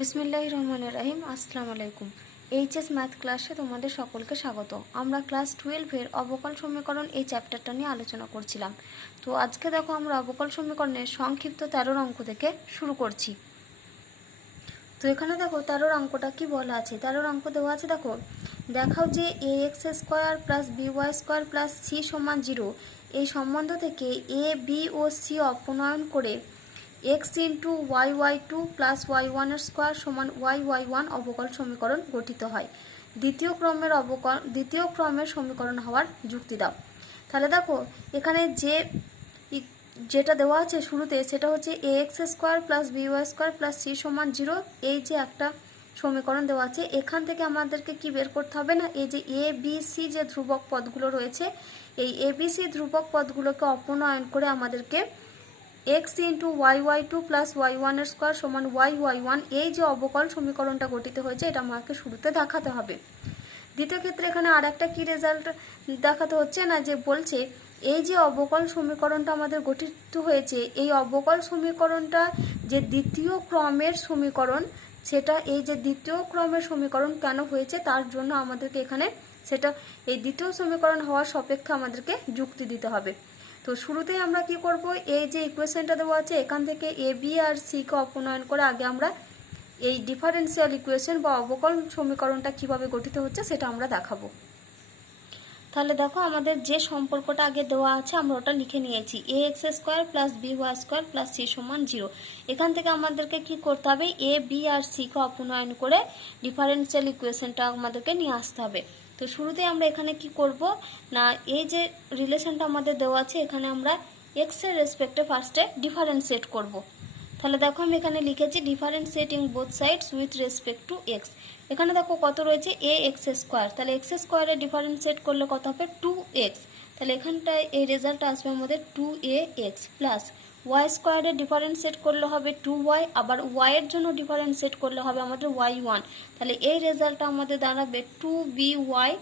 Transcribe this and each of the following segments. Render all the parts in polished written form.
বিসমিল্লাহির রহমানির রহিম। আসসালামু আলাইকুম। এইচএস ম্যাথ ক্লাসে তোমাদের সকলকে স্বাগত। আমরা ক্লাস 12-এর অবকল সমীকরণ এই চ্যাপ্টারটা নিয়ে আলোচনা করছিলাম। তো আজকে দেখো আমরা অবকল সমীকরণের সংক্ষিপ্ত 13 অঙ্ক থেকে শুরু করছি। তো এখানে দেখো 13 অঙ্কটা কি বলা আছে। 13 অঙ্ক দেওয়া আছে, দেখো দেখাও যে ax² + by² + c = 0 এই সম্বন্ধ থেকে a b ও c অপনয়ন করে x × yy2 + y1² = yy1 অবকল সমীকরণ গঠিত হয়। দ্বিতীয় ক্রমের সমীকরণ হওয়ার যুক্তি দাও। তাহলে দেখো এখানে যেটা দেওয়া আছে শুরুতে সেটা হচ্ছে ax² + by² + c = 0 এই যে একটা সমীকরণ দেওয়া আছে। এখান থেকে আমাদেরকে কি বের করতে হবে না, এই যে a b c যে ধ্রুবক পদগুলো রয়েছে এই a b c ধ্রুবক পদগুলোকে অপনয়ন করে আমাদেরকে x × yy2 + y1² = yy1 এই যে অবকল সমীকরণটা গঠিত হয়েছে এটা আমাকে শুরুতে দেখাতে হবে। দ্বিতীয় ক্ষেত্রে এখানে আর একটা কি রেজাল্ট দেখাতে হচ্ছে না, যে বলছে এই যে অবকল সমীকরণটা আমাদের গঠিত হয়েছে এই অবকল সমীকরণটা যে দ্বিতীয় ক্রমের সমীকরণ, সেটা এই যে দ্বিতীয় ক্রমের সমীকরণ কেন হয়েছে তার জন্য আমাদেরকে এখানে সেটা এই দ্বিতীয় সমীকরণ হওয়ার সাপেক্ষে আমাদেরকে যুক্তি দিতে হবে। তো শুরুতেই আমরা কি করব, এই যে ইকুয়েশনটা দেওয়া আছে এখান থেকে A B R C K অপনয়ন করে আগে আমরা এই ডিফারেন্সিয়াল ইকুয়েশন বা অবকল সমীকরণটা কিভাবে গঠিত হচ্ছে সেটা আমরা দেখাবো। তাহলে দেখো আমাদের যে সম্পর্কটা আগে দেওয়া আছে আমরা ওটা লিখে নিয়েছি, ax² + by² + c = 0। এখান থেকে আমাদেরকে কি করতে হবে, A B R C K অপনয়ন করে ডিফারেন্সিয়াল ইকুয়েশনটা আমাদেরকে নিয়ে আসতে হবে। তো শুরুতেই আমরা এখানে কি করব না, এই যে রিলেশনটা আমাদের দেওয়া আছে এখানে আমরা এক্স এর রেসপেক্টে ফার্স্টে ডিফারেন্সিয়েট করব। তাহলে দেখো আমি এখানে লিখেছি differentiating both sides with respect two x. এখানে দেখো কত রয়েছে ax², তাহলে x² এর ডিফারেন্সিয়েট করলে কত হবে 2x। তাহলে এখানটায় এই রেজাল্টটা আসবে আমাদের 2ax প্লাস y² এর ডিফারেন্সিয়েট করলে হবে 2y, আবার y এর জন্য ডিফারেন্সিয়েট করলে হবে আমাদের y1। তাহলে এই রেজাল্টটা আমাদের দাঁড়াবে 2by।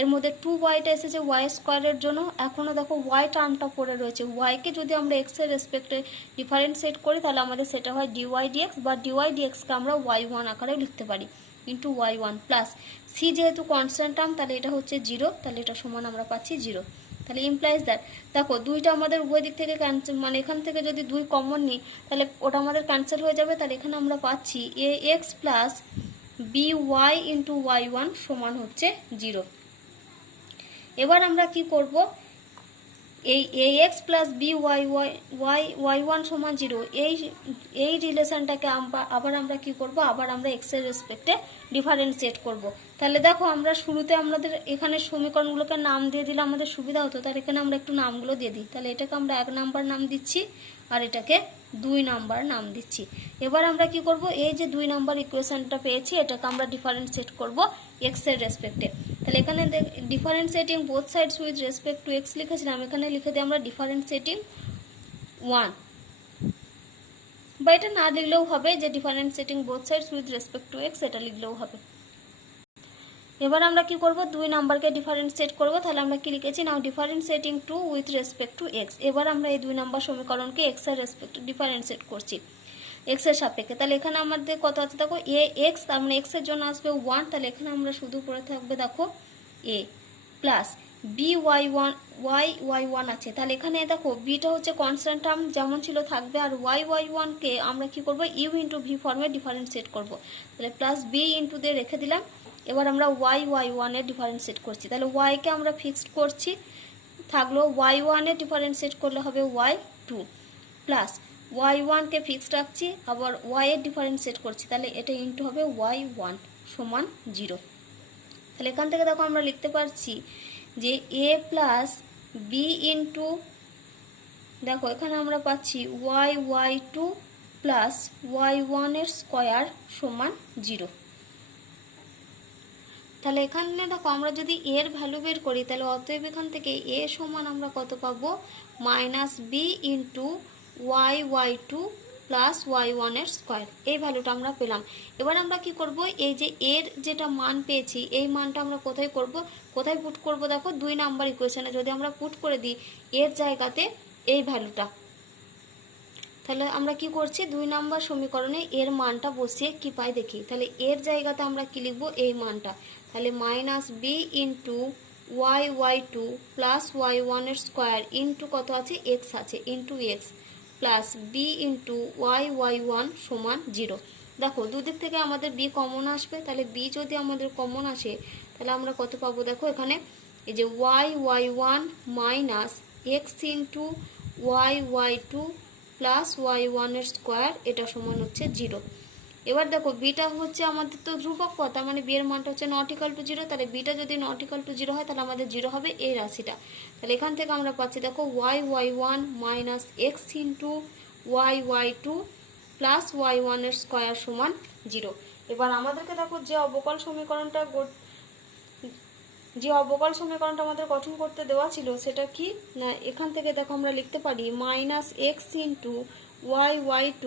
এর মধ্যে 2yটা এসেছে y² এর জন্য, এখনও দেখো y টার্মটা পড়ে রয়েছে। yকে যদি আমরা x এর রেসপেক্টে ডিফারেন্সিয়েট করি তাহলে আমাদের সেটা হয় dy dx, বা dy dxকে আমরা y1 আকারেও লিখতে পারি ইন্টু y1 প্লাস c যেহেতু কনস্ট্যান্ট টার্ম তাহলে এটা হচ্ছে 0, তাহলে এটা সমান আমরা পাচ্ছি 0। তাহলে ইমপ্লাইজ দ্যাট দেখো দুইটা আমাদের উভয় দিক থেকে ক্যান্সেল, মানে এখান থেকে যদি 2 কমন নিই তাহলে ওটা আমাদের ক্যান্সেল হয়ে যাবে। তাহলে এখানে আমরা পাচ্ছি ax plus by into y1 সমান হচ্ছে 0। এবার আমরা কি করব, এই ax প্লাস by1 সমান 0 এই রিলেশনটাকে আবার আমরা কি করব, আবার আমরা x এর রেসপেক্টে ডিফারেন্সিয়েট করব। তাহলে দেখো আমরা শুরুতে আমাদের এখানে সমীকরণগুলোকে নাম দিয়ে দিলে আমাদের সুবিধা হতো, তার এখানে আমরা একটু নামগুলো দিয়ে দিই। তাহলে এটাকে আমরা 1 নাম্বার নাম দিচ্ছি আর এটাকে 2 নাম্বার নাম দিচ্ছি। এবার আমরা কি করব, এই যে 2 নাম্বার ইকুয়েশনটা পেয়েছি এটাকে আমরা ডিফারেন্সিয়েট করব x এর রেসপেক্টে। তাহলে এখানে differentiating both sides with respect to x লিখেছিলাম, এখানে লিখে দিই আমরা ডিফারেন্সিয়েটিং 1, বা এটা না লিখলেও হবে, যে differentiating both sides with respect to x এটা লিখলেও হবে। এবার আমরা কি করব, 2 নাম্বারকে ডিফারেন্সিয়েট করব। তাহলে আমরা কি লিখেছি, now differentiating 2 with respect to x। এবার আমরা এই 2 নাম্বার সমীকরণকে x এর রেসপেক্টে ডিফারেন্সিয়েট করছি x এর সাপেক্ষে। তাহলে এখানে আমাদের কত আছে দেখো ax, তার মানে x এর জন্য আসবে 1, তাহলে এখানে আমরা শুধু পড়ে থাকবে দেখো a প্লাস y1 আছে। তাহলে এখানে দেখো bটা হচ্ছে কনস্ট্যান্ট টার্ম যেমন ছিল থাকবে, আর y1 কে আমরা কি করব u ইন্টু ভি ফর্মে ডিফারেন্সিয়েট করব। তাহলে প্লাস b ইন্টু দিয়ে রেখে দিলাম। এবার আমরা y1 এর ডিফারেন্সিয়েট করছি, তাহলে y কে আমরা ফিক্সড করছি, থাকলো y1 এর ডিফারেন্সিয়েট করলে হবে y2 প্লাস y1 কে ফিক্সড রাখছি, আবার y এর ডিফারেন্সিয়েট করছি, তাহলে এটা ইন্টু হবে y1 সমান 0। তাহলে এখান থেকে দেখো আমরা লিখতে পারছি যে a প্লাস বি ইন্টু, দেখো এখানে আমরা পাচ্ছি y2 প্লাস y1 এর স্কোয়ার সমান 0। তাহলে এখানে দেখো আমরা যদি এর ভ্যালু বের করি তাহলে অতএব এখান থেকে a সমান আমরা কত পাবো, minus B into y2 plus y1 এর স্কোয়ার, এই ভ্যালুটা আমরা পেলাম। এবার আমরা কি করব, এই যে এর যেটা মান পেয়েছি এই মানটা আমরা কোথায় পুট করব, দেখো 2 নাম্বার ইকুয়েশনে যদি আমরা পুট করে দিই এর জায়গাতে এই ভ্যালুটা, তাহলে আমরা কি করছি, 2 নম্বর সমীকরণে এর মানটা বসিয়ে কি পাই দেখি। তাহলে এর জায়গাতে আমরা কি লিখব, এই মানটা। তাহলে minus B into y2 plus y1 এর স্কোয়ার ইন্টু কত আছে, এক্স আছে, into x plus b into y1 সমান 0। দেখো দুদিক থেকে আমাদের বি কমন আসবে, তাহলে বি যদি আমাদের কমন আসে তাহলে আমরা কত পাবো, দেখো এখানে এই যে y1 minus x into y2 plus y1 এর স্কোয়ার, এটা সমান হচ্ছে 0। এবার দেখো বিটা হচ্ছে আমাদের তো ধ্রুবক পদ, তার মানে বি এর মানটা হচ্ছে নট ইকাল টু 0। তাহলে বিটা যদি নট ইকাল টু 0 হয় তাহলে আমাদের 0 হবে এই রাশিটা। তাহলে এখান থেকে আমরা পাচ্ছি দেখো y1 minus x into y2 plus y1 এর স্কোয়ার সমান 0। এবার আমাদেরকে দেখো যে অবকল সমীকরণটা আমাদের গঠন করতে দেওয়া ছিল সেটা কি না, এখান থেকে দেখো আমরা লিখতে পারি minus x into y2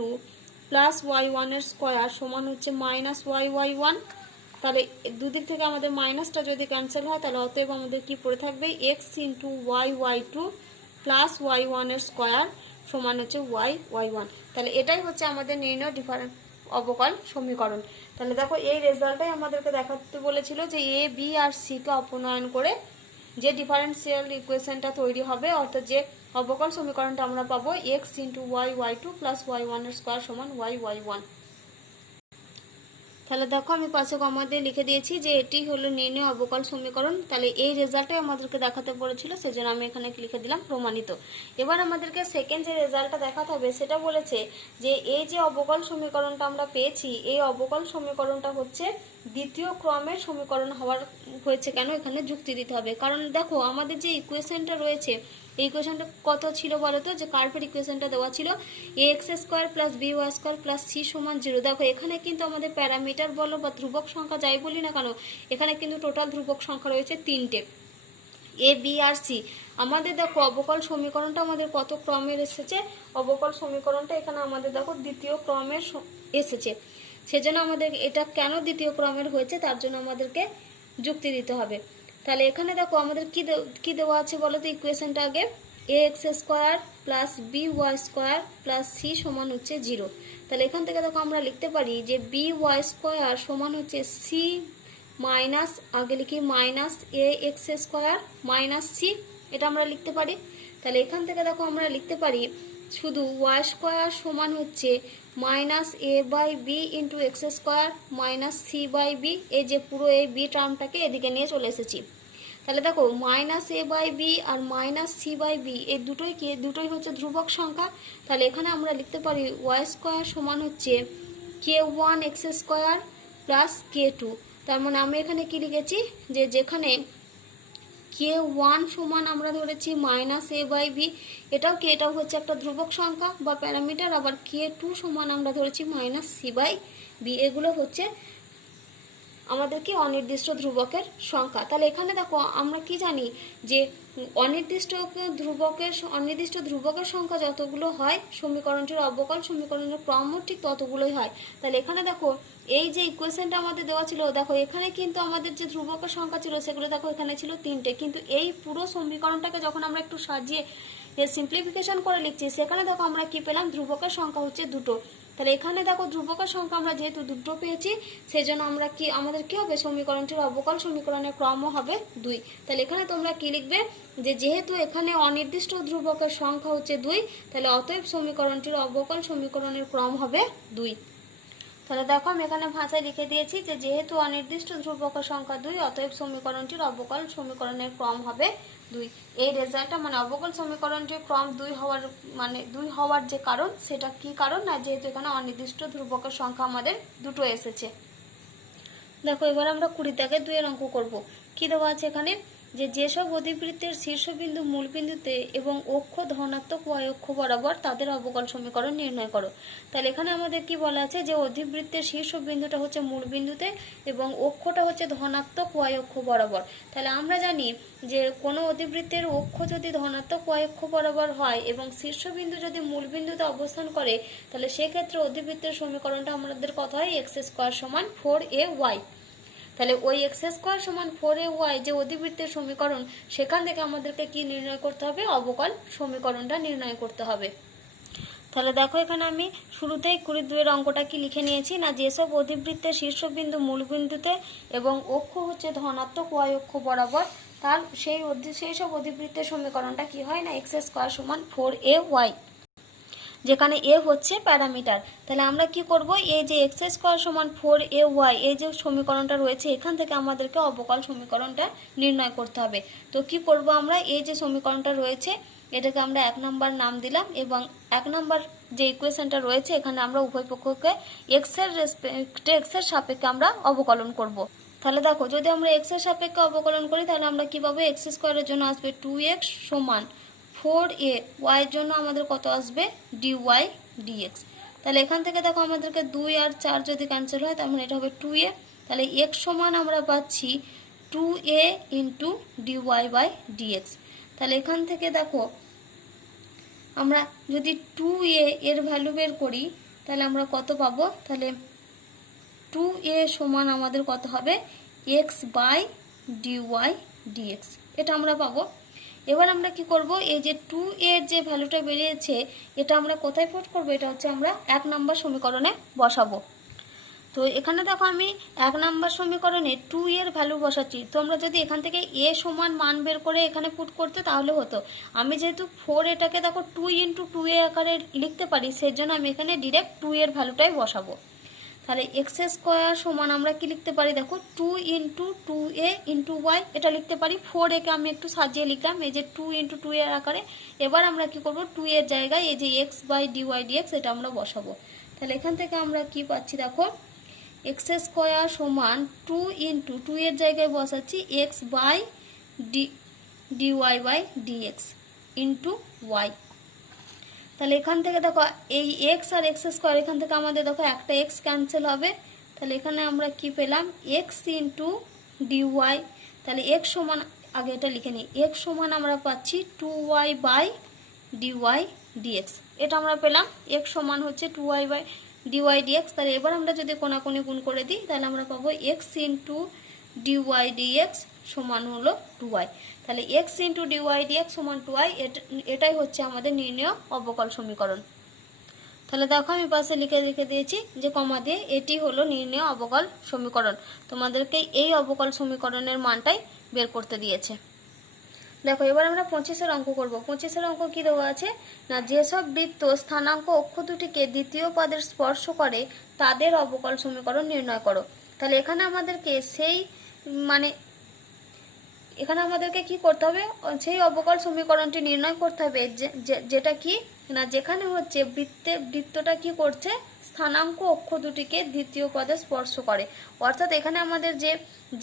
plus y1 এর স্কোয়ার সমান হচ্ছে মাইনাস y1। তাহলে দুদিক থেকে আমাদের মাইনাসটা যদি ক্যান্সেল হয় তাহলে অতএব আমাদের কি পড়ে থাকবে, x into y2 plus y1 এর স্কোয়ার সমান হচ্ছে y1। তাহলে এটাই হচ্ছে আমাদের নির্ণয় অবকল সমীকরণ। তাহলে দেখো এই রেজাল্টটাই আমাদেরকে দেখাতে বলেছিল যে A B R C K অপনয়ন করে যে ডিফারেন্সিয়াল ইকুয়েশনটা তৈরি হবে, অর্থাৎ যে অবকল সমীকরণটা আমরা পাবো x into y2 plus y1 এর স্কোয়ার সমান y1। তাহলে দেখো আমি পাশে কমা দিয়ে লিখে দিয়েছি যে এটি হলো নির্ণয় অবকল সমীকরণ। তাহলে এই রেজাল্টটাই আমাদেরকে দেখাতে বলেছিল, সেজন্য আমি এখানে লিখে দিলাম প্রমাণিত। এবার আমাদেরকে সেকেন্ড যে রেজাল্টটা দেখাতে হবে সেটা বলেছে যে এই যে অবকল সমীকরণটা আমরা পেয়েছি, এই অবকল সমীকরণটা হচ্ছে দ্বিতীয় ক্রমের সমীকরণ হওয়ার হয়েছে কেন, এখানে যুক্তি দিতে হবে। কারণ দেখো আমাদের যে ইকুয়েশনটা রয়েছে, এই ইকুয়েশনটা কত ছিল বলো তো, যে কার্ভের ইকুয়েশনটা দেওয়া ছিল ax square plus b y square plus c সমান 0। দেখো এখানে কিন্তু আমাদের প্যারামিটার বলো বা ধ্রুবক সংখ্যা যাই বলি না কেন, এখানে কিন্তু টোটাল ধ্রুবক সংখ্যা রয়েছে 3টে, এ বি আর সি। আমাদের দেখো অবকল সমীকরণটা আমাদের কত ক্রমের এসেছে, অবকল সমীকরণটা এখানে আমাদের দেখো দ্বিতীয় ক্রমের এসেছে। সেজন্য আমাদের এটা কেন দ্বিতীয় ক্রমের হয়েছে তার জন্য আমাদেরকে যুক্তি দিতে হবে। তাহলে এখানে দেখো আমাদের কি দেওয়া আছে বলো তো, ইকুয়েশনটা আগে ax square plus b y square plus c সমান হচ্ছে 0। তাহলে এখান থেকে দেখো আমরা লিখতে পারি যে বি ওয়াই স্কোয়ার সমান হচ্ছে সি মাইনাস, আগে লিখি মাইনাস এ এক্স স্কোয়ার মাইনাস সি, এটা আমরা লিখতে পারি। তাহলে এখান থেকে দেখো আমরা লিখতে পারি শুধু ওয়াই স্কোয়ার সমান হচ্ছে minus a by b into x square minus c by b, এই যে পুরো এই বি টার্মটাকে এদিকে নিয়ে চলে এসেছি। তাহলে দেখো মাইনাস এ বাই বি আর মাইনাস সি বাই বি এই দুটোই হচ্ছে ধ্রুবক সংখ্যা। তাহলে এখানে আমরা লিখতে পারি ওয়াই স্কোয়ার সমান হচ্ছে k1 x square plus k2। তার মানে আমি এখানে কি লিখেছি, যে যেখানে k1 সমান আমরা ধরেছি মাইনাস এ বাই বি, এটাও হচ্ছে একটা ধ্রুবক সংখ্যা বা প্যারামিটার, আবার k2 সমান আমরা ধরেছি মাইনাস সি বাই বি, এগুলো হচ্ছে আমাদের কি অনির্দিষ্ট ধ্রুবকের সংখ্যা। তাহলে এখানে দেখো আমরা কি জানি যে অনির্দিষ্ট ধ্রুবকের সংখ্যা যতগুলো হয় সমীকরণটির অবকল সমীকরণের ক্রমও ঠিক ততগুলোই হয়। তাহলে এখানে দেখো এই যে ইকুয়েশনটা আমাদের দেওয়া ছিল, দেখো এখানে কিন্তু আমাদের যে ধ্রুবকের সংখ্যা ছিল সেগুলো দেখো এখানে ছিল 3টে, কিন্তু এই পুরো সমীকরণটাকে যখন আমরা একটু সাজিয়ে সিম্পলিফিকেশন করে লিখছি সেখানে দেখো আমরা কি পেলাম, ধ্রুবকের সংখ্যা হচ্ছে 2টো। তাহলে এখানে দেখো ধ্রুবকের সংখ্যা আমরা যেহেতু 2টো পেয়েছি সেজন্য আমরা আমাদের কি হবে, সমীকরণটির অবকল সমীকরণের ক্রমও হবে 2। তাহলে এখানে তোমরা কি লিখবে, যে যেহেতু এখানে অনির্দিষ্ট ধ্রুবকের সংখ্যা হচ্ছে 2, তাহলে অতএব সমীকরণটির অবকল সমীকরণের ক্রম হবে 2। তাহলে দেখো আমি এখানে ভাষায় লিখে দিয়েছি যে যেহেতু অনির্দিষ্ট ধ্রুবকের সংখ্যা 2, অতএব সমীকরণটির অবকল সমীকরণের ক্রম হবে 2। এই রেজাল্টটা মানে অবকল সমীকরণটির ক্রম 2 হওয়ার যে কারণ, সেটা কি কারণ না, যেহেতু এখানে অনির্দিষ্ট ধ্রুবকের সংখ্যা আমাদের 2টো এসেছে। দেখো এবার আমরা 20 দাগে 2 এর অঙ্ক করব। কি দেওয়া আছে এখানে, যে যেসব অধিবৃত্তের শীর্ষবিন্দু মূলবিন্দুতে এবং অক্ষ ধনাত্মক y অক্ষ বরাবর তাদের অবকল সমীকরণ নির্ণয় করো। তাহলে এখানে আমাদের কি বলা আছে, যে অধিবৃত্তের শীর্ষবিন্দুটা হচ্ছে মূলবিন্দুতে এবং অক্ষটা হচ্ছে ধনাত্মক y অক্ষ বরাবর। তাহলে আমরা জানি যে কোনো অধিবৃত্তের অক্ষ যদি ধনাত্মক y অক্ষ বরাবর হয় এবং শীর্ষবিন্দু যদি মূলবিন্দুতে অবস্থান করে, তাহলে সেক্ষেত্রে অধিবৃত্তের সমীকরণটা আমাদের কথা হয় এক্স স্কোয়ার সমান 4ay। তাহলে ওই এক্স স্কোয়ার সমান 4ay যে অধিবৃত্তের সমীকরণ, সেখান থেকে আমাদেরকে কি নির্ণয় করতে হবে, অবকল সমীকরণটা নির্ণয় করতে হবে। তাহলে দেখো এখানে আমি শুরুতেই 22 অঙ্কটা কি লিখে নিয়েছি না, যেসব অধিবৃত্তের শীর্ষবিন্দু মূলবিন্দুতে এবং অক্ষ হচ্ছে ধনাত্মক ওয়াই অক্ষ বরাবর, তার সেই সব অধিবৃত্তের সমীকরণটা কি হয় না এক্স স্কোয়ার সমান 4ay, যেখানে এ হচ্ছে প্যারামিটার। তাহলে আমরা কি করব, এই যে এক্স স্কোয়ার সমান 4ay এই যে সমীকরণটা রয়েছে এখান থেকে আমাদেরকে অবকল সমীকরণটা নির্ণয় করতে হবে। তো কি করব আমরা, এই যে সমীকরণটা রয়েছে এটাকে আমরা 1 নম্বর নাম দিলাম এবং 1 নম্বর যে ইকুয়েশনটা রয়েছে এখানে আমরা উভয় পক্ষকে এক্স এর সাপেক্ষে আমরা অবকলন করব। তাহলে দেখো যদি আমরা এক্স এর সাপেক্ষে অবকলন করি তাহলে আমরা কি পাবো, এক্স স্কোয়ারের জন্য আসবে 2x সমান 4a, ওয়াই এর জন্য আমাদের কত আসবে dy dx। তাহলে এখান থেকে দেখো আমাদেরকে 2 আর 4 যদি ক্যান্সেল হয় তার মানে এটা হবে 2a, তাহলে x সমান আমরা পাচ্ছি 2a into dy by dx। তাহলে এখান থেকে দেখো আমরা যদি 2a এর ভ্যালু বের করি তাহলে আমরা কত পাবো, তাহলে 2a সমান আমাদের কত হবে x বাই dy dx, এটা আমরা পাবো। এবার আমরা কি করব, এই যে 2 এর যে ভ্যালুটা বেরিয়েছে এটা আমরা কোথায় পুট করব, এটা হচ্ছে আমরা 1 নম্বর সমীকরণে বসাবো। তো এখানে দেখো আমি 1 নম্বর সমীকরণে 2 এর ভ্যালু বসাচ্ছি। তোমরা যদি এখান থেকে a সমান মান বের করে এখানে পুট করতে তাহলে হতো। আমি যেহেতু 4 এটাকে দেখো 2 ইন্টু 2a আকারে লিখতে পারি সেই জন্য আমি এখানে ডিরেক্ট 2 এর ভ্যালুটাই বসাবো। তাহলে এক্স স্কোয়ার সমান আমরা কি লিখতে পারি, দেখো 2 ইন্টু 2a ইন্টু ওয়াই এটা লিখতে পারি। 4a-কে আমি একটু সাজিয়ে লিখলাম এই যে 2 ইন্টু 2a এর আকারে। এবার আমরা কি করব, 2 এর জায়গায় এই যে এক্স বাই ডিওয়াই ডিএক্স এটা আমরা বসাবো। তাহলে এখান থেকে আমরা কি পাচ্ছি, দেখো এক্স স্কোয়ার সমান 2 ইন্টু 2 এর জায়গায় বসাচ্ছি x by dy by dx into y. তাহলে এখান থেকে দেখো এই এক্স আর এক্স স্কোয়ার এখান থেকে আমাদের দেখো একটা এক্স ক্যান্সেল হবে। তাহলে এখানে আমরা কি পেলাম এক্স ইন্টু ডিওয়াই। তাহলে এক্স সমান, আগে এটা লিখে নিই, এক্স সমান আমরা পাচ্ছি 2y বাই ডিওয়াই ডিএক্স, এটা আমরা পেলাম। এক্স সমান হচ্ছে 2y বাই ডিওয়াই ডিএক্স। তাহলে এবার আমরা যদি কোনাকুনি গুণ করে দিই তাহলে আমরা পাবো এক্স ইন্টু ডিওয়াই ডিএক্স সমান হলো 2y। তাহলে এক্স ইন্টু ডিওয়াই ডিএক্স সমান 2y, এটাই হচ্ছে আমাদের নির্ণেয় অবকল সমীকরণ। তাহলে দেখো আমি পাশে লিখে দিয়েছি যে কমা দিয়ে, এটি হলো নির্ণেয় অবকল সমীকরণ। তোমাদেরকে এই অবকল সমীকরণের মানটাই বের করতে দিয়েছে। দেখো এবার আমরা 25-এর অঙ্ক করব। 25-এর অঙ্ক কি দেওয়া আছে না, যেসব বৃত্ত স্থানাঙ্ক অক্ষ দুটিকে দ্বিতীয় পদের স্পর্শ করে তাদের অবকল সমীকরণ নির্ণয় করো। তাহলে এখানে আমাদেরকে এখানে আমাদেরকে কি করতে হবে, সেই অবকল সমীকরণটি নির্ণয় করতে হবে যেটা কি না, যেখানে হচ্ছে বৃত্তটা কি করছে স্থানাঙ্ক অক্ষ দুটিকে দ্বিতীয় পদে স্পর্শ করে। অর্থাৎ এখানে আমাদের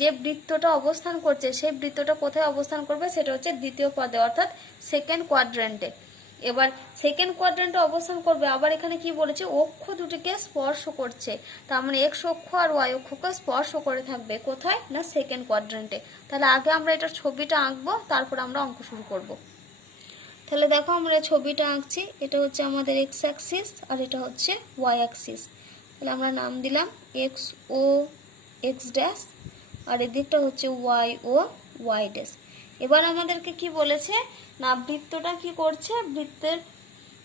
যে বৃত্তটা অবস্থান করছে সেই বৃত্তটা কোথায় অবস্থান করবে, সেটা হচ্ছে দ্বিতীয় পদে অর্থাৎ সেকেন্ড কোয়াড্রেন্টে। এবার সেকেন্ড কোয়াড্রেন্টে অবস্থান করবে। আবার এখানে কি বলেছে, অক্ষ দুটিকে স্পর্শ করছে, তার মানে এক্স অক্ষ আর ওয়াই অক্ষকে স্পর্শ করে থাকবে কোথায় না সেকেন্ড কোয়াড্রেন্টে। তাহলে আগে আমরা এটার ছবিটা আঁকবো, তারপর আমরা অঙ্ক শুরু করব। তাহলে দেখো আমরা ছবিটা আঁকছি, এটা হচ্ছে আমাদের এক্স অ্যাক্সিস আর এটা হচ্ছে ওয়াই অ্যাক্সিস। তাহলে আমরা নাম দিলাম এক্স ও এক্স ড্যাশ আর এদিকটা হচ্ছে ওয়াই ও ওয়াই ড্যাশ। এবার আমাদেরকে কি বলেছে না, বৃত্তটা কি করছে,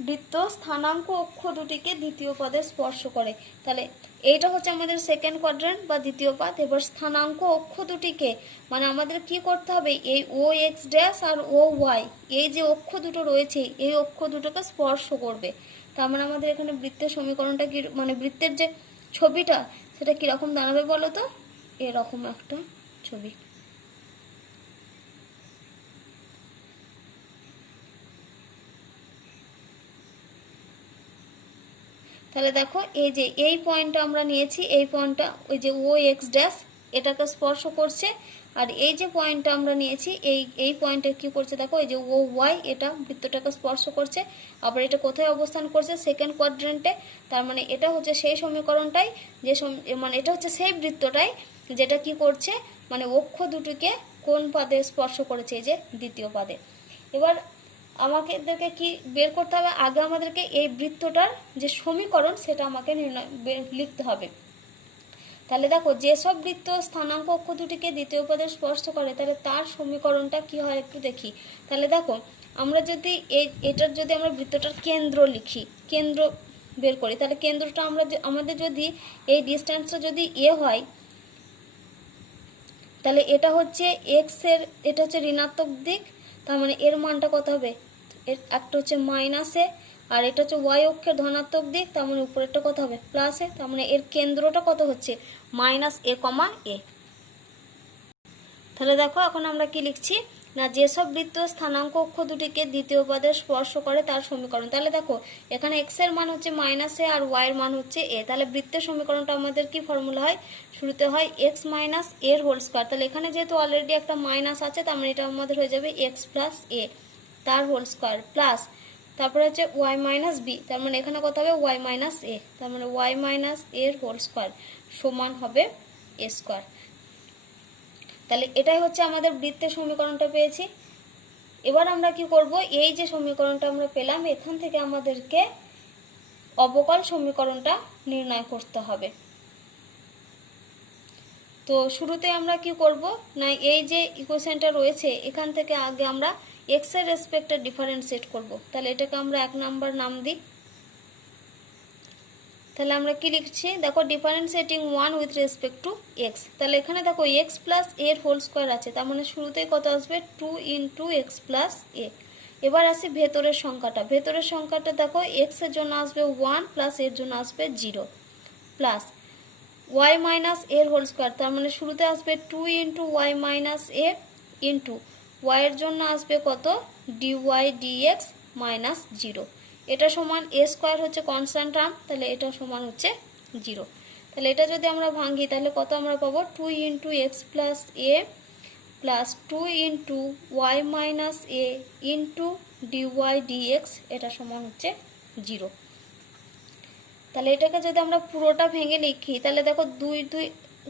বৃত্ত স্থানাঙ্ক অক্ষ দুটিকে দ্বিতীয় পদে স্পর্শ করে। তাহলে এইটা হচ্ছে আমাদের সেকেন্ড কোয়াড্রেন্ট বা দ্বিতীয় পদ। এবার স্থানাঙ্ক অক্ষ দুটিকে মানে আমাদের কি করতে হবে, এই ও এক্স ড্যাশ আর ও ওয়াই এই যে অক্ষ দুটো রয়েছে এই অক্ষ দুটোকে স্পর্শ করবে। তার মানে আমাদের এখানে বৃত্তের সমীকরণটা কি, মানে বৃত্তের যে ছবিটা সেটা কিরকম দাঁড়াবে বলো তো, এরকম একটা ছবি। তাহলে দেখো এই যে এই পয়েন্টটা আমরা নিয়েছি, এই পয়েন্টটা ওই যে ও এক্স ড্যাশ এটাকে স্পর্শ করছে, আর এই যে পয়েন্টটা আমরা নিয়েছি এই পয়েন্টে কি করছে দেখো এই যে ও ওয়াই এটা বৃত্তটাকে স্পর্শ করছে। আবার এটা কোথায় অবস্থান করছে, সেকেন্ড কোয়াড্রেন্টে। তার মানে এটা হচ্ছে সেই সমীকরণটাই মানে এটা হচ্ছে সেই বৃত্তটাই যেটা কি করছে, মানে অক্ষ দুটোকে কোন পদে স্পর্শ করেছে, এই যে দ্বিতীয় পদে। এবার আমাদেরকে কি বের করতে হবে, আগে আমাদেরকে এই বৃত্তটার যে সমীকরণ সেটা আমাকে লিখতে হবে। তাহলে দেখো যেসব বৃত্ত স্থানাঙ্ক অক্ষ দুটিকে দ্বিতীয় পদে স্পর্শ করে তাহলে তার সমীকরণটা কি হয় একটু দেখি। তাহলে দেখো আমরা যদি এটার যদি আমরা বৃত্তটার কেন্দ্র লিখি, কেন্দ্র বের করি, তাহলে কেন্দ্রটা আমাদের যদি এই ডিস্টেন্সটা যদি হয়, তাহলে এটা হচ্ছে এক্সের, এটা হচ্ছে ঋণাত্মক দিক, তার মানে এর মানটা কত হবে, একটা হচ্ছে মাইনাসে, আর এটা হচ্ছে ওয়াই অক্ষের ধনাত্মক দিক, তার মানে উপরেরটা কত হবে প্লাসে, তার মানে এর কেন্দ্রটা কত হচ্ছে -a, a। তাহলে দেখো এখন আমরা কি লিখছি না, যেসব বৃত্ত স্থানাঙ্ক অক্ষ দুটিকে দ্বিতীয় পদে স্পর্শ করে তার সমীকরণ। তাহলে দেখো এখানে x এর মান হচ্ছে -a আর y এর মান হচ্ছে a, তাহলে বৃত্তের সমীকরণটা আমাদের কি ফর্মুলা হয়, শুরুতে হয় x মাইনাস এর হোল স্কয়ার। তাহলে এখানে যেহেতু অলরেডি একটা মাইনাস আছে, তার মানে এটা আমাদের হয়ে যাবে x প্লাস a তার হোল স্কয়ার প্লাস তারপরে হচ্ছে y মাইনাস b, তার মানে এখানে কত হবে y মাইনাস a, তার মানে y মাইনাস এর হোল স্কয়ার সমান হবে a স্কয়ার। তাহলে এটাই হচ্ছে আমাদের বৃত্তের সমীকরণটা পেয়েছি। এবার আমরা কি করব, এই যে সমীকরণটা আমরা পেলাম এখান থেকে আমাদেরকে অবকল সমীকরণটা নির্ণয় করতে হবে। তো শুরুতে আমরা কি করব না, এই যে ইকুয়েশনটা রয়েছে এখান থেকে আগে আমরা x এর রেসপেক্টে ডিফারেন্সিয়েট করব। তাহলে এটাকে আমরা 1 নাম্বার নাম দিই। তাহলে আমরা কি লিখছি, দেখো differentiating 1 with respect to x। তাহলে এখানে দেখো x প্লাস a এর হোল স্কয়ার আছে, তার মানে শুরুতেই কত আসবে 2 ইন্টু এক্স প্লাস a। এবার আসি ভেতরের সংখ্যাটা, ভেতরের সংখ্যাটা দেখো x এর জন্য আসবে 1 প্লাস এর জন্য আসবে 0 প্লাস y মাইনাস এর হোল স্কয়ার, তার মানে শুরুতে আসবে 2 into y minus a into y এর জন্য আসবে কত dy dx মাইনাস 0। এটা সমান a স্কয়ার হচ্ছে কনস্ট্যান্ট টার্ম, তাহলে এটা সমান হচ্ছে 0। তাহলে এটা যদি আমরা ভাঙি তাহলে কত আমরা পাবো 2 into x plus a plus 2 into y minus a into dy dx, এটা সমান হচ্ছে 0। তাহলে এটাকে যদি আমরা পুরোটা ভেঙে লিখি তাহলে দেখো 2 2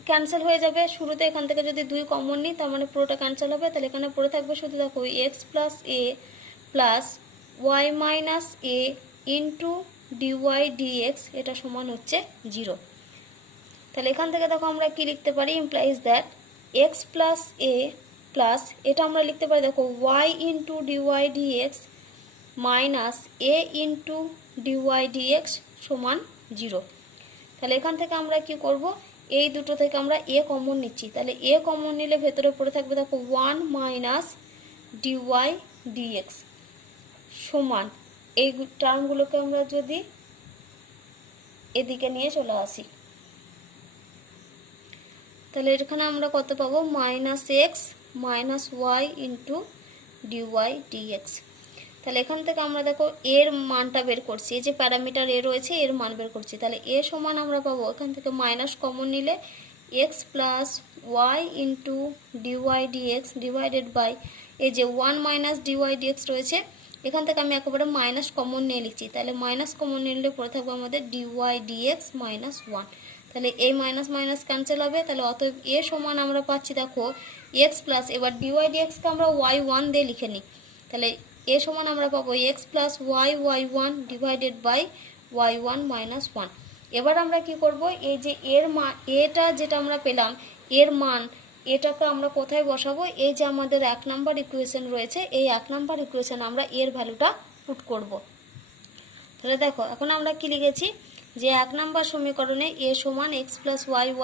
ক্যান্সেল হয়ে যাবে, শুরুতে এখান থেকে যদি 2 কমন নিই তার মানে পুরোটা ক্যান্সেল হবে। তাহলে এখানে পড়ে থাকবে শুধু দেখো x plus a plus y minus a into dy dx, এটা সমান হচ্ছে 0। তাহলে এখান থেকে দেখো আমরা কি লিখতে পারি, implies that x plus a plus এটা আমরা লিখতে পারি দেখো y into dy dx minus a into dy dx সমান 0। তাহলে এখান থেকে আমরা কি করব, এই দুটো থেকে আমরা a কমন নিচ্ছি, তাহলে a কমন নিলে ভেতরে পড়ে থাকবে দেখো 1 মাইনাস dy dx সমান, এই টার্মগুলোকে আমরা যদি এদিকে নিয়ে চলে আসি তাহলে এখানে আমরা কত পাবো minus x minus y into dy dx. তাহলে এখান থেকে আমরা দেখো এর মানটা বের করছি, এই যে প্যারামিটার এ রয়েছে এর মান বের করছি, তাহলে এ সমান আমরা পাবো এখান থেকে মাইনাস কমন নিলে x plus y into dy dx divided by এই যে 1 মাইনাস ডিওয়াই ডিএক্স রয়েছে, এখান থেকে আমি একেবারে মাইনাস কমন নিয়ে লিখছি, তাহলে মাইনাস কমন নিলে পড়ে থাকবে আমাদের ডিওয়াই ডিএক্স মাইনাস 1। তাহলে এই মাইনাস মাইনাস ক্যান্সেল হবে, তাহলে অতএব এ সমান আমরা পাচ্ছি দেখো এক্স প্লাস, এবার ডিওয়াই ডিএক্সকে আমরা y1 দিয়ে লিখে নিই, তাহলে এ সমান আমরা পাবো x plus y1 divided by y1 minus 1। এবার আমরা কি করব, এই যে এর মান এটা যেটা আমরা পেলাম এর মান এটাকে আমরা কোথায় বসাবো, এই যে আমাদের 1 নাম্বার ইকুয়েশন রয়েছে এই 1 নাম্বার ইকুয়েশন আমরা এর ভ্যালুটা পুট করব। তাহলে দেখো এখন আমরা কি লিখেছি যে 1 নাম্বার সমীকরণে a সমান x plus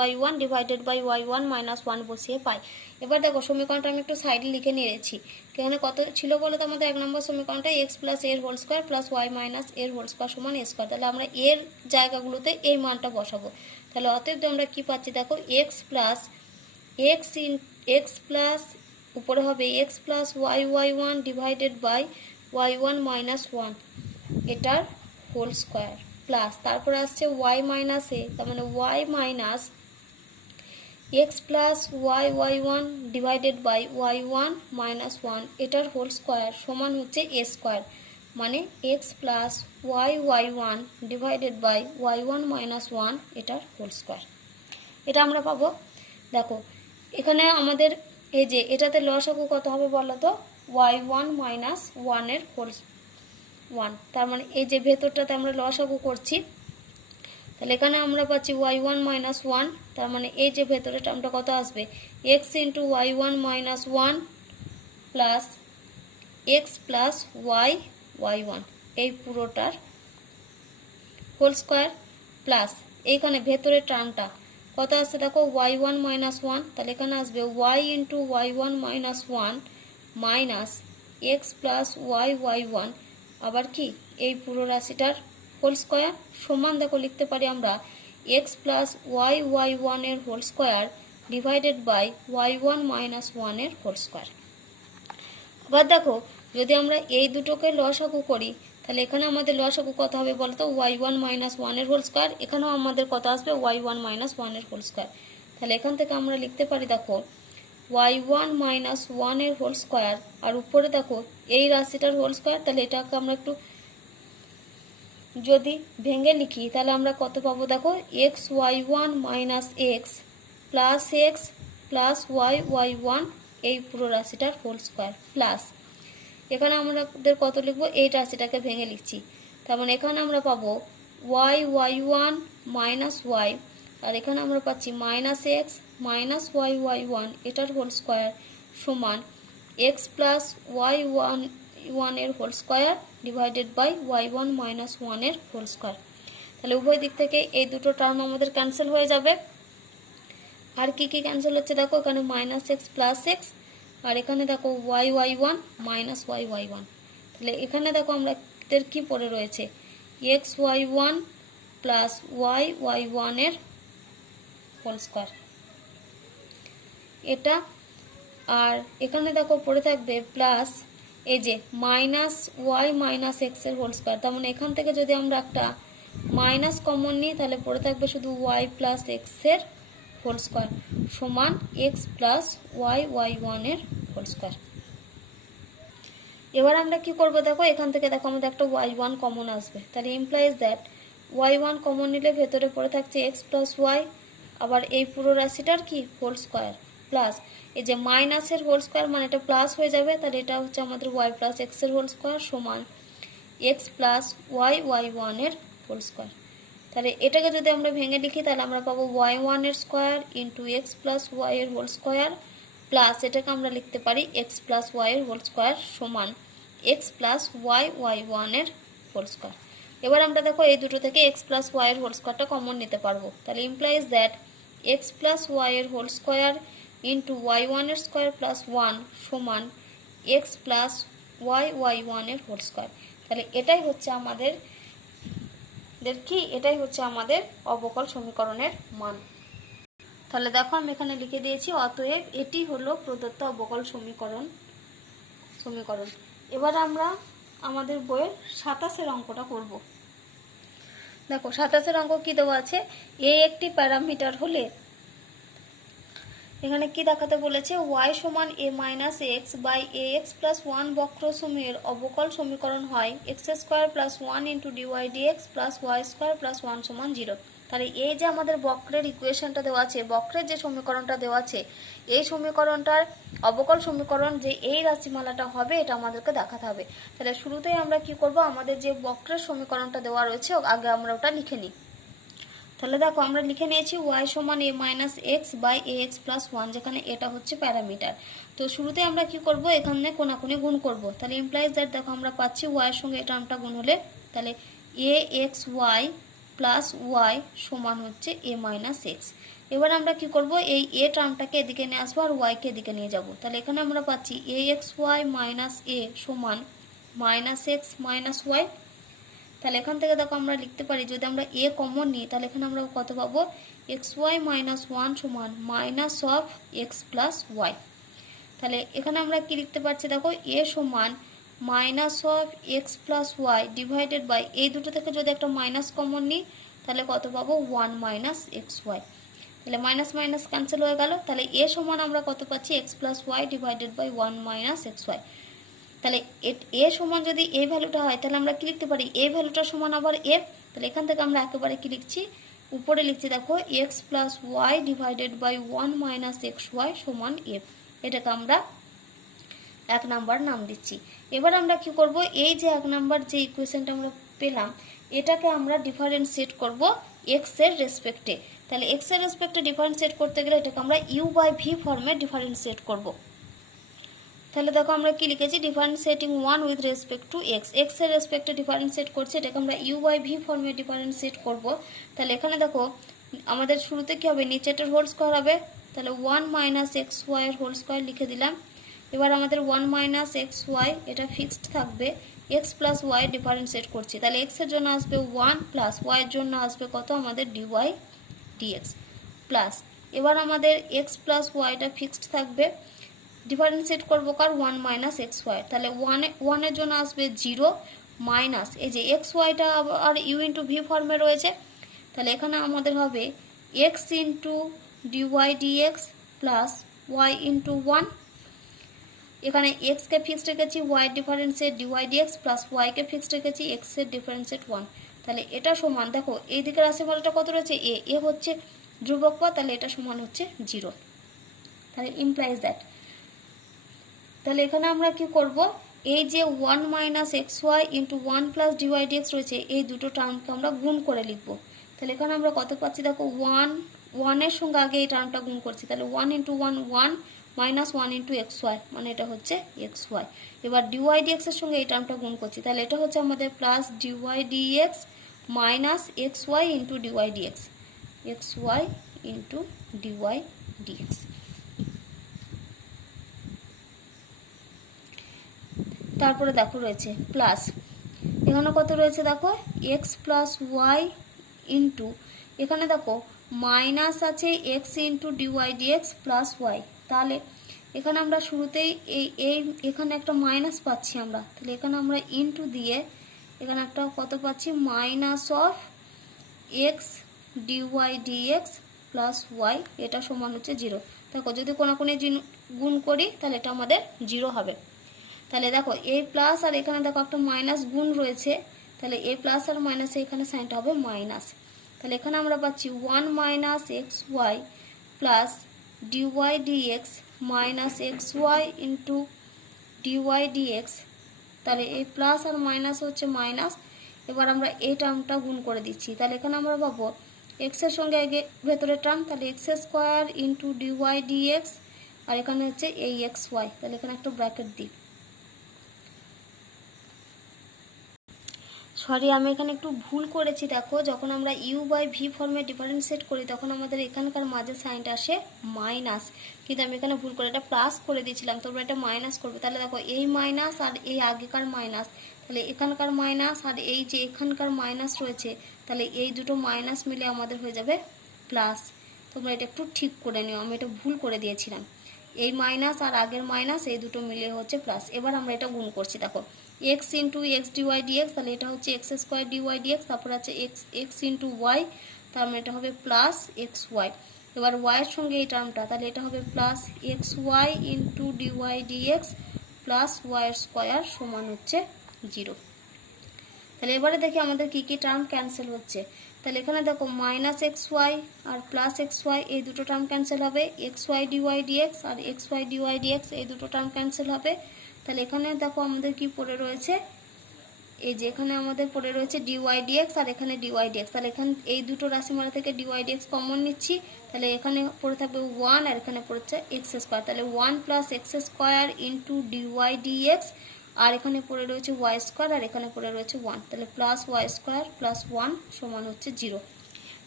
y1 divided by y1 minus 1 বসিয়ে পাই। এবার দেখো সমীকরণটা আমি একটু সাইডে লিখে নিয়েছি, এখানে কত ছিল বলো তো আমাদের 1 নাম্বার সমীকরণটা x প্লাস এর whole square plus y minus এর হোল স্কয়ার সমান a স্কয়ার। তাহলে আমরা এর জায়গাগুলোতে এই মানটা বসাবো, তাহলে অতএব আমরা কি পাচ্ছি দেখো x প্লাস উপরে হবে x plus y1 divided by y1 minus 1 এটার হোল স্কয়ার প্লাস তারপর আসছে y মাইনাস a, তার মানে y minus x plus y1 divided by y1 minus 1 এটার হোল স্কয়ার সমান হচ্ছে a স্কয়ার, মানে x plus y1 divided by y1 minus 1 এটার হোল স্কয়ার। এটা আমরা পাবো। দেখো এখানে আমাদের এই যে এটাতে লসাগু কত হবে বলো তো, y1 মাইনাস 1 এর হোল 1, তার মানে এই যে ভেতরটাতে আমরা লসাগু করছি, তাহলে এখানে আমরা পাচ্ছি y1 মাইনাস 1, তার মানে এই যে ভেতরের টার্মটা কত আসবে x into y1 minus 1 plus x plus y y one এই পুরোটার হোল স্কোয়ার প্লাস এইখানে ভেতরের টার্মটা কত আসছে দেখো ওয়াই ওয়ান মাইনাস ওয়ান, তাহলে এখানে আসবে y into y one minus one minus x plus y y one, আবার কি এই পুরো রাশিটার হোল স্কোয়ার সমান দেখো লিখতে পারি আমরা এক্স প্লাস ওয়াই ওয়াই ওয়ানের whole square divided by y one minus ওয়ানের হোল স্কোয়ার। আবার দেখো যদি আমরা এই দুটোকে লসাগু করি তাহলে এখানে আমাদের লসাগু কত হবে বলতো ওয়াই ওয়ান মাইনাস ওয়ানের হোল স্কোয়ার, এখানেও আমাদের কত আসবে ওয়াই ওয়ান মাইনাস ওয়ানের হোল স্কোয়ার। তাহলে এখান থেকে আমরা লিখতে পারি দেখো ওয়াই ওয়ান মাইনাস ওয়ানের হোল স্কোয়ার আর উপরে দেখো এই রাশিটার হোল স্কোয়ার, তাহলে এটাকে আমরা একটু যদি ভেঙে লিখি তাহলে আমরা কত পাবো দেখো x y one minus x plus y y one এই পুরো রাশিটার হোল স্কোয়ার প্লাস এখানে আমাদের কত লিখবো এই রাশিটাকে ভেঙে লিখছি, তার মানে এখানে আমরা পাবো y y one minus y আর এখানে আমরা পাচ্ছি minus x minus y y one এটার হোল স্কোয়ার সমান এক্স প্লাস ওয়াই ওয়ান ওয়ানের whole square divided by y one minus ওয়ানের হোল স্কোয়ার। তাহলে উভয় দিক থেকে এই দুটো টার্ম আমাদের ক্যান্সেল হয়ে যাবে। আর কি কি ক্যান্সেল হচ্ছে দেখো এখানে মাইনাস এক্স প্লাস এক্স আর এখানে দেখো y y one minus y y one, তাহলে এখানে দেখো আমাদের কি পড়ে রয়েছে x y one plus y y ওয়ানের হোল স্কোয়ার এটা, আর এখানে দেখো পড়ে থাকবে প্লাস এই যে মাইনাস ওয়াই মাইনাস এক্সের হোল স্কোয়ার, তার মানে এখান থেকে যদি আমরা একটা মাইনাস কমন নিই তাহলে পড়ে থাকবে শুধু ওয়াই প্লাস এক্সের হোল স্কোয়ার সমান এক্স প্লাস ওয়াই ওয়াই ওয়ানের হোল স্কোয়ার। এবার আমরা কি করব দেখো এখান থেকে দেখো আমাদের একটা ওয়াই ওয়ান কমন আসবে, তাহলে implies that y one common নিলে ভেতরে পড়ে থাকছে এক্স প্লাস ওয়াই আবার এই পুরো রাশিটার কি হোল স্কোয়ার প্লাস এই যে মাইনাসের হোল স্কোয়ার মানে এটা প্লাস হয়ে যাবে, তাহলে এটা হচ্ছে আমাদের ওয়াই প্লাস এক্সের হোল স্কোয়ার সমান এক্স প্লাস ওয়াই ওয়াই ওয়ানের হোল স্কোয়ার। তাহলে এটাকে যদি আমরা ভেঙে লিখি তাহলে আমরা পাবো ওয়াই ওয়ানের square into x plus y এর হোল স্কোয়ার প্লাস এটাকে আমরা লিখতে পারি এক্স প্লাস ওয়াই এর হোল স্কোয়ার সমান এক্স প্লাস ওয়াই ওয়াই ওয়ানের হোল স্কোয়ার। এবার আমরা দেখো এই দুটো থেকে এক্স প্লাস ওয়াই এর হোল স্কোয়ারটা কমন নিতে পারবো, তাহলে implies that x plus y এর হোল স্কোয়ার ইন্টু ওয়াই ওয়ানের স্কোয়ার প্লাস ওয়ান সমান এক্স প্লাস ওয়াই ওয়াই ওয়ানের হোল স্কোয়ার। তাহলে এটাই হচ্ছে আমাদের অবকল সমীকরণের মান। তাহলে দেখো আমি এখানে লিখে দিয়েছি অতএব এটি হলো প্রদত্ত অবকল সমীকরণ। এবার আমরা আমাদের বইয়ের 27 অঙ্কটা করব। দেখো 27 অঙ্ক কি দেওয়া আছে, এ একটি প্যারামিটার হলে এখানে কি দেখাতে বলেছে y সমান a minus x by a x plus one বক্রসমূহের অবকল সমীকরণ হয় x square plus one into dy dx plus y square plus one সমান 0। তাহলে এই যে আমাদের বক্রের ইকুয়েশনটা দেওয়া আছে, বক্রের যে সমীকরণটা দেওয়া আছে এই সমীকরণটার অবকল সমীকরণ যে এই রাশিমালাটা হবে এটা আমাদেরকে দেখাতে হবে। তাহলে শুরুতেই আমরা কি করব, আমাদের যে বক্রের সমীকরণটা দেওয়া রয়েছে আগে আমরা ওটা লিখে নিই। তাহলে দেখো আমরা লিখে নিয়েছি y সমান a minus x by a x plus one, যেখানে এটা হচ্ছে প্যারামিটার। তো শুরুতে আমরা কি করব, এখানে কোনাকুনি গুণ করব। তাহলে ইমপ্লাইজ দ্যাট দেখো আমরা পাচ্ছি y এর সঙ্গে এই টার্মটা গুণ হলে তাহলে এ এক্স ওয়াই প্লাস ওয়াই সমান হচ্ছে a মাইনাস এক্স। এবার আমরা কি করব, এই a টার্মটাকে এদিকে নিয়ে আসবো আর y কে এদিকে নিয়ে যাব। তাহলে এখানে আমরা পাচ্ছি এ এক্স ওয়াই মাইনাস এ সমান মাইনাস এক্স মাইনাস ওয়াই। তাহলে এখান থেকে দেখো আমরা লিখতে পারি যদি আমরা a কমন নিই তাহলে এখানে আমরা কত পাবো এক্স ওয়াই মাইনাস ওয়ান সমান minus of x plus y. তাহলে এখানে আমরা কি লিখতে পারছি দেখো a সমান minus of x plus y divided by এই দুটো থেকে যদি একটা মাইনাস কমন নিই তাহলে কত পাবো ওয়ান মাইনাস এক্স ওয়াই। তাহলে মাইনাস মাইনাস ক্যান্সেল হয়ে গেল। তাহলে a সমান আমরা কত পাচ্ছি x plus y divided by one minus x y. তাহলে এ সমান যদি এই ভ্যালুটা হয় তাহলে আমরা কি লিখতে পারি এই ভ্যালুটা সমান আবার এ। তাহলে এখান থেকে আমরা একেবারে কি লিখছি, উপরে লিখছি দেখো x plus y divided by one minus x y সমান এ। এটাকে আমরা 1 নাম্বার নাম দিচ্ছি। এবার আমরা কি করব, এই যে 1 নাম্বার যে ইকুয়েশনটা আমরা পেলাম এটাকে আমরা ডিফারেন্সিয়েট করব এক্স এর রেসপেক্টে। তাহলে এক্স এর রেসপেক্টে ডিফারেন্সিয়েট করতে গেলে এটাকে আমরা ইউ বাই ভি ফর্মে ডিফারেন্সিয়েট করব। তাহলে দেখো আমরা কি লিখেছি, differentiating 1 with respect two x, x এর রেসপেক্টে ডিফারেন্সিয়েট করছে, এটাকে আমরা ইউ বাই ভি ফর্মে ডিফারেন্সিয়েট করব। তাহলে এখানে দেখো আমাদের শুরুতে কি হবে, নিচেটার হোল স্কোয়ার হবে, তাহলে 1 মাইনাস এক্স ওয়াই এর হোল স্কোয়ার লিখে দিলাম। এবার আমাদের 1 মাইনাস এক্স ওয়াই এটা ফিক্সড থাকবে, এক্স প্লাস ওয়াই ডিফারেন্সিয়েট করছি, তাহলে এক্স এর জন্য আসবে 1 প্লাস ওয়াই এর জন্য আসবে কত আমাদের ডিওয়াই ডিএক্স প্লাস, এবার আমাদের এক্স প্লাস ওয়াইটা ফিক্সড থাকবে, ডিফারেন্সিয়েট করবো কার 1 মাইনাস এক্স ওয়াই, তাহলে 1 এর জন্য আসবে 0 মাইনাস এই যে এক্স ওয়াইটা আর ইউ ইন্টু ভি ফর্মে রয়েছে, তাহলে এখানে আমাদের হবে x into dy dx plus y into 1, এখানে এক্সকে ফিক্সড রেখেছি, y differentiate d y dx plus ওয়াইকে ফিক্সড রেখেছি, এক্সের ডিফারেন্সিয়েট 1, তাহলে এটা সমান, দেখো এই দিকের রাশিমালাটা কত রয়েছে এ হচ্ছে ধ্রুবক পদ, তাহলে এটা সমান হচ্ছে 0, তাহলে ইমপ্লাইজ দ্যাট। তাহলে এখানে আমরা কি করব, এই যে 1 minus x y into 1 plus dy dx রয়েছে, এই দুটো টার্মকে আমরা গুণ করে লিখব। তাহলে এখানে আমরা কত পাচ্ছি, দেখো 1 এর সঙ্গে আগে এই টার্মটা গুণ করছি, তাহলে 1 into 1 1 minus 1 into x y, মানে এটা হচ্ছে এক্স ওয়াই। এবার ডিওয়াই ডিএক্স এর সঙ্গে এই টার্মটা গুণ করছি, তাহলে এটা হচ্ছে আমাদের plus dy dx minus x y into dy dx, x y into dy dx. তারপরে দেখো রয়েছে প্লাস, এখানে কত রয়েছে দেখো এক্স প্লাস ওয়াই ইন্টু, এখানে দেখো মাইনাস আছে x into dy dx plus y, তাহলে এখানে আমরা শুরুতেই এই এখানে একটা মাইনাস পাচ্ছি আমরা, তাহলে এখানে আমরা ইন্টু দিয়ে এখানে একটা কত পাচ্ছি minus of x dy dx plus y, এটা সমান হচ্ছে 0। দেখো যদি কোনো গুণ করি তাহলে এটা আমাদের 0 হবে। তাহলে দেখো এই প্লাস আর এখানে দেখো একটা মাইনাস গুণ রয়েছে, তাহলে এই প্লাস আর মাইনাসে এখানে সাইনটা হবে মাইনাস, তাহলে এখানে আমরা পাচ্ছি 1 minus x y plus dy dx minus x y into dy dx, তাহলে এই প্লাস আর মাইনাস হচ্ছে মাইনাস, এবার আমরা এই টার্মটা গুণ করে দিচ্ছি, তাহলে এখানে আমরা পাবো এক্সের সঙ্গে আগে ভেতরের টার্ম, তাহলে x square into dy d x, আর এখানে হচ্ছে এই এক্স ওয়াই, তাহলে এখানে একটা ব্র্যাকেট দিই, সরি আমি এখানে একটু ভুল করেছি, দেখো যখন আমরা ইউ বাই ভি ফর্মে ডিফারেন্সিয়েট করি তখন আমাদের এখানকার মাঝে সাইনটা আসে মাইনাস, কিন্তু আমি এখানে ভুল করে এটা প্লাস করে দিয়েছিলাম, তোমরা এটা মাইনাস করবে, তাহলে দেখো এই মাইনাস আর এই আগেকার মাইনাস, তাহলে এখানকার মাইনাস আর এই যে এখানকার মাইনাস রয়েছে, তাহলে এই দুটো মাইনাস মিলে আমাদের হয়ে যাবে প্লাস, তোমরা এটা একটু ঠিক করে নিও, আমি এটা ভুল করে দিয়েছিলাম, এই মাইনাস আর আগের মাইনাস এই দুটো মিলে হচ্ছে প্লাস। এবার আমরা এটা গুণ করছি, দেখো x into x dy dx, তাহলে এটা হচ্ছে এক্স স্কোয়ার ডিওয়াই ডিএক্স, তারপর আছে এক্স ইন্টু ওয়াই, তার মানে এটা হবে প্লাস এক্স ওয়াই, এবার ওয়াইয়ের সঙ্গে এই টার্মটা, তাহলে এটা হবে plus x y into dy dx plus ওয়াইয়ের স্কোয়ার সমান হচ্ছে 0। তাহলে এবারে দেখি আমাদের কি কি টার্ম ক্যান্সেল হচ্ছে, তাহলে এখানে দেখো মাইনাস এক্স ওয়াই আর প্লাস এক্স ওয়াই এই দুটো টার্ম ক্যান্সেল হবে, এক্স ওয়াই ডিওয়াই ডিএক্স আর এক্স ওয়াই ডিওয়াই ডিএক্স এই দুটো টার্ম ক্যান্সেল হবে, তাহলে এখানে দেখো আমাদের কি পড়ে রয়েছে, এই যে এখানে আমাদের পড়ে রয়েছে ডিওয়াই ডিএক্স আর এখানে ডিওয়াই ডিএক্স, তাহলে এখানে এই দুটো রাশিমালা থেকে ডিওয়াই ডিএক্স কমন নিচ্ছি, তাহলে এখানে পড়ে থাকবে 1 আর এখানে পড়েছে এক্স স্কোয়ার, তাহলে 1 plus x square into dy d x, আর এখানে পড়ে রয়েছে ওয়াই স্কোয়ার আর এখানে পড়ে রয়েছে 1, তাহলে প্লাস ওয়াই স্কোয়ার প্লাস 1 সমান হচ্ছে 0।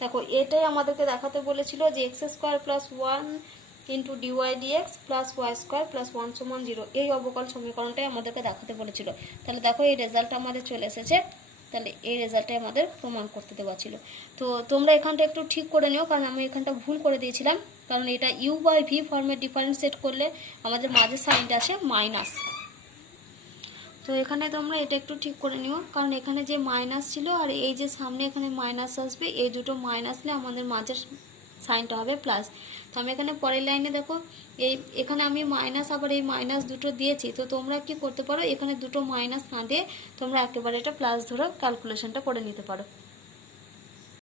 দেখো এটাই আমাদেরকে দেখাতে বলেছিল যে x square plus 1 into dy dx plus y square plus 1 সমান 0, এই অবকল সমীকরণটাই আমাদেরকে দেখাতে বলেছিল। তাহলে দেখো এই রেজাল্টটা আমাদের চলে এসেছে, তাহলে এই রেজাল্টটাই আমাদের প্রমাণ করতে দেওয়া ছিল। তো তোমরা এখানটা একটু ঠিক করে নিও, কারণ আমি এখানটা ভুল করে দিয়েছিলাম, কারণ এটা ইউ বাই ভি ফর্মে ডিফারেন্সিয়েট করলে আমাদের মাঝে সাইনটা আসে মাইনাস, তো এখানে তোমরা এটা একটু ঠিক করে নিও, কারণ এখানে যে মাইনাস ছিল আর এই যে সামনে এখানে মাইনাস আসবে, এই দুটো মাইনাস নিয়ে আমাদের মাঝের সাইনটা হবে প্লাস। তো আমি এখানে পরের লাইনে দেখো এখানে আমি মাইনাস আবার এই মাইনাস দুটো দিয়েছি, তো তোমরা কি করতে পারো এখানে দুটো মাইনাস না দিয়ে তোমরা একেবারে এটা প্লাস ধরো ক্যালকুলেশনটা করে নিতে পারো।